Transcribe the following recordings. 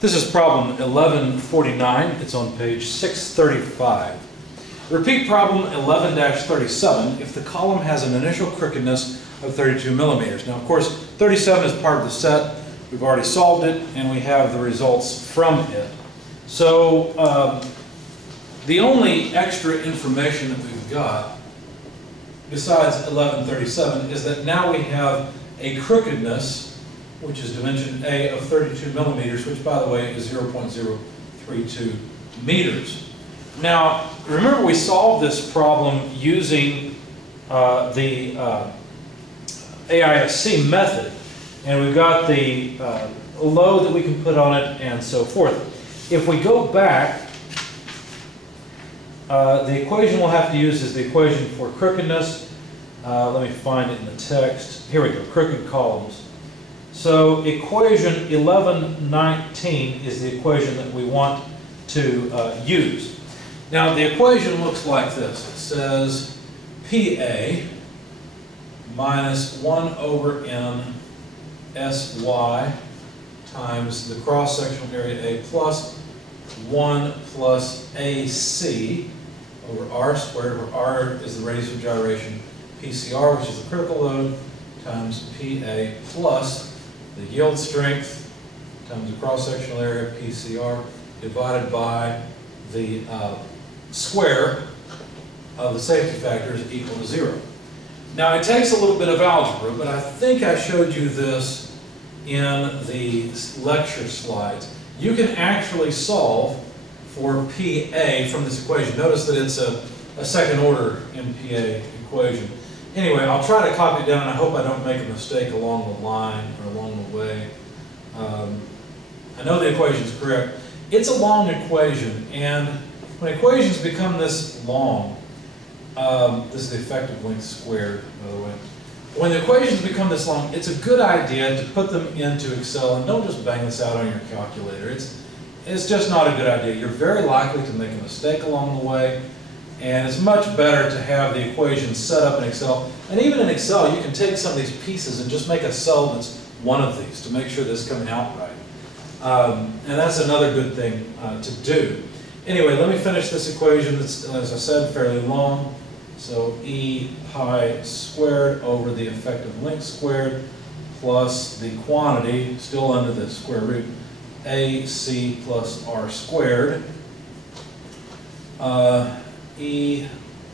This is problem 1149. It's on page 635. Repeat problem 11-37 if the column has an initial crookedness of 32 millimeters. Now, of course, 37 is part of the set. We've already solved it, and we have the results from it. So the only extra information that we've got, besides 1137, is that now we have a crookedness, which is dimension A of 32 millimeters, which, by the way, is 0.032 meters. Now, remember we solved this problem using the AISC method, and we've got the load that we can put on it and so forth. If we go back, the equation we'll have to use is the equation for crookedness. Let me find it in the text. Here we go, crooked columns. So equation 1119 is the equation that we want to use. Now the equation looks like this. It says PA minus 1 over N SY times the cross-sectional area A plus 1 plus AC over R squared, where R is the radius of gyration, PCR, which is the critical load, times PA plus the yield strength times the cross-sectional area, PCR, divided by the square of the safety factor is equal to 0. Now it takes a little bit of algebra, but I think I showed you this in the lecture slides. You can actually solve for PA from this equation. Notice that it's a second order MPA equation. Anyway, I'll try to copy it down, and I hope I don't make a mistake along the line or along the way. I know the equation is correct. It's a long equation, and when equations become this long, this is the effective length squared, by the way. When the equations become this long, it's a good idea to put them into Excel, and don't just bang this out on your calculator. It's just not a good idea. You're very likely to make a mistake along the way, and it's much better to have the equations set up in Excel. And even in Excel, you can take some of these pieces and just make a cell that's one of these to make sure this is coming out right. And that's another good thing to do. Anyway, let me finish this equation. It's, as I said, fairly long. So E pi squared over the effective length squared plus the quantity, still under the square root, AC plus R squared. E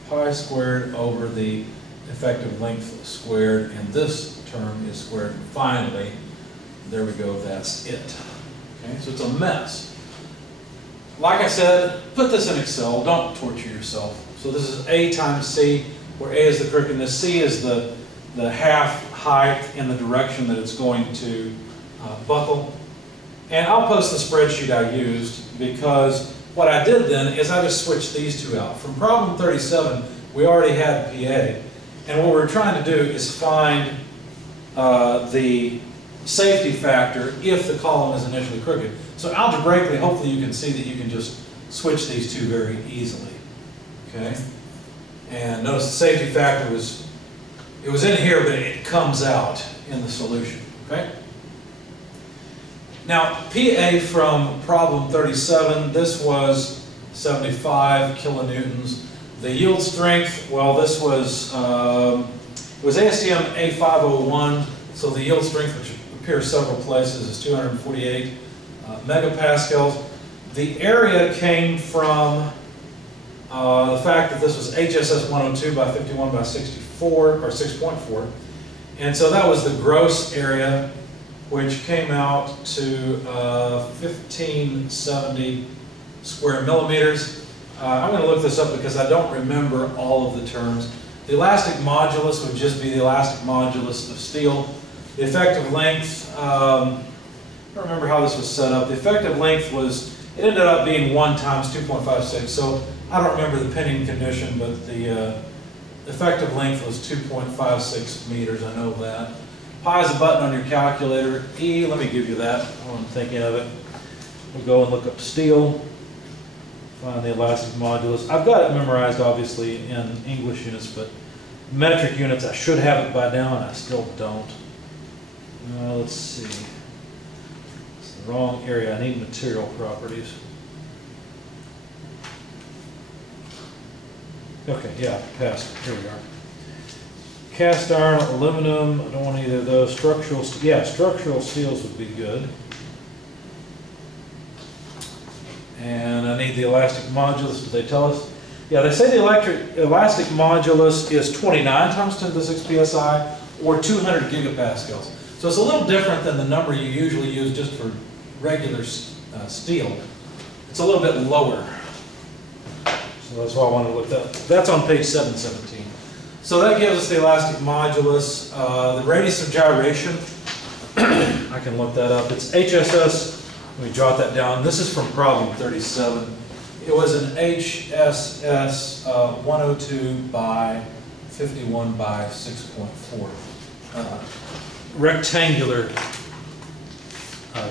pi squared over the effective length squared, and this term is squared. And finally, there we go, that's it. Okay, so it's a mess. Like I said, put this in Excel, don't torture yourself. So this is A times C, where A is the crookedness, C is the half height in the direction that it's going to buckle. And I'll post the spreadsheet I used, because what I did then is I just switched these two out. From problem 37, we already had PA, and what we're trying to do is find the safety factor if the column is initially crooked. So algebraically, hopefully you can see that you can just switch these two very easily. Okay? And notice the safety factor was in here, but it comes out in the solution. Okay? Now, PA from problem 37, this was 75 kilonewtons. The yield strength, well, this was ASTM A501, so the yield strength, which appears several places, is 248 megapascals. The area came from the fact that this was HSS 102 by 51 by 64, or 6.4. And so that was the gross area, which came out to 1570 square millimeters. I'm going to look this up because I don't remember all of the terms. The elastic modulus would just be the elastic modulus of steel. The effective length, I don't remember how this was set up. The effective length was, it ended up being 1 times 2.56. So I don't remember the pinning condition, but the effective length was 2.56 meters. I know that. Pi is a button on your calculator. E, let me give you that while I'm thinking of it. We'll go and look up steel, find the elastic modulus. I've got it memorized, obviously, in English units, but metric units, I should have it by now, and I still don't. Let's see. So Wrong area. I need material properties. Okay, yeah, past. Here we are. Cast iron, aluminum. I don't want either of those. Structural. Yeah, structural steels would be good. And I need the elastic modulus. Did they tell us? Yeah, they say the elastic modulus is 29 times 10 to the 6 psi, or 200 gigapascals. So it's a little different than the number you usually use just for regular steel. It's a little bit lower. So that's why I wanted to look that up. That's on page 717. So that gives us the elastic modulus. The radius of gyration, I can look that up. It's HSS. Let me jot that down. This is from problem 37. It was an HSS 102 by 51 by 6.4. Rectangular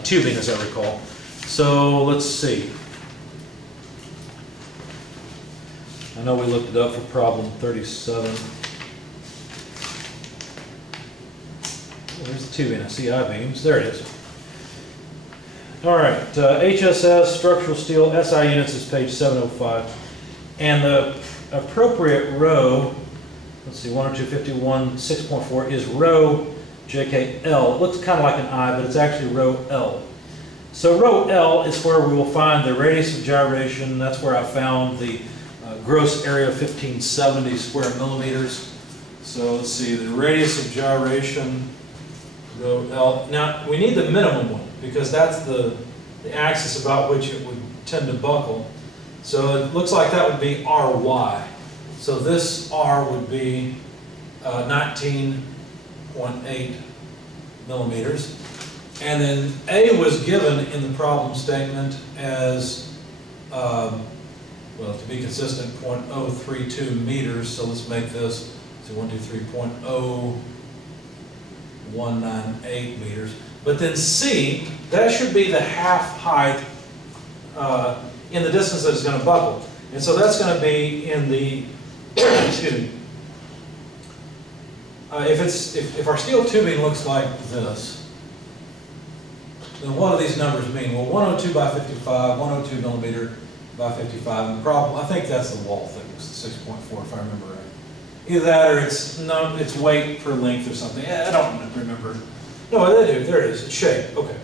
tubing, as I recall. So let's see. I know we looked it up for problem 37. Where's the tubing? I see I-beams. There it is. All right, HSS, structural steel, SI units is page 705. And the appropriate row, let's see, 10251, 6.4 is row JKL. It looks kind of like an I, but it's actually row L. So row L is where we will find the radius of gyration. That's where I found the gross area of 1570 square millimeters. So let's see, the radius of gyration, row L. Now, we need the minimum one, because that's the axis about which it would tend to buckle. So it looks like that would be RY. So this R would be 19.8 millimeters. And then A was given in the problem statement as, well, to be consistent, 0.032 meters. So let's make this, so 123.0198 meters. But then C, that should be the half height in the distance that it's going to buckle. And so that's going to be in the, excuse me, if our steel tubing looks like this, then what do these numbers mean? Well, 102 by 55, 102 millimeter by 55, and problem, I think that's the wall thickness, 6.4 if I remember right. Either that or it's weight per length or something. I don't remember. No, they do. There it is. It's shape. Okay.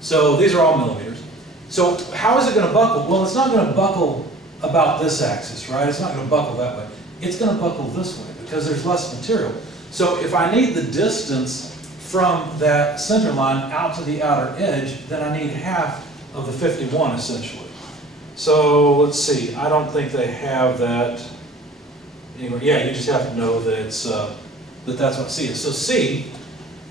So these are all millimeters. So how is it going to buckle? Well, it's not going to buckle about this axis, right? It's not going to buckle that way. It's going to buckle this way because there's less material. So if I need the distance from that center line out to the outer edge, then I need half of the 51 essentially. So let's see. I don't think they have that. Anyway, yeah, you just have to know that it's that's what C is. So C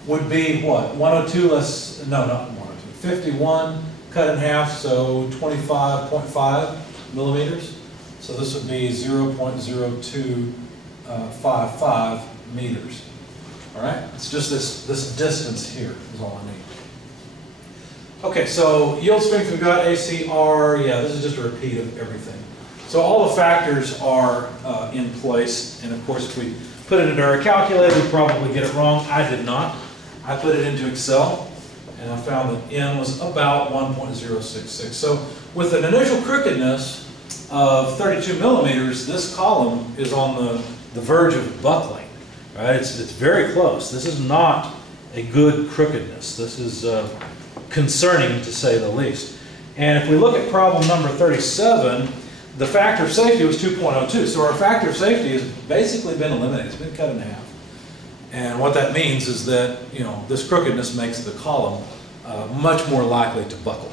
would be what? 102 less, no, not 102, 51 cut in half, so 25.5 millimeters. So this would be 0.0255 meters. All right? It's just this distance here is all I need. Okay, so yield strength we've got ACR, yeah, this is just a repeat of everything. So all the factors are in place, and of course if we put it into our calculator, we'd probably get it wrong. I did not. I put it into Excel, and I found that N was about 1.066. So with an initial crookedness of 32 millimeters, this column is on the verge of buckling. Right? It's very close. This is not a good crookedness. This is concerning, to say the least. And if we look at problem number 37, the factor of safety was 2.02. So our factor of safety has basically been eliminated. It's been cut in half. And what that means is that, you know, this crookedness makes the column much more likely to buckle.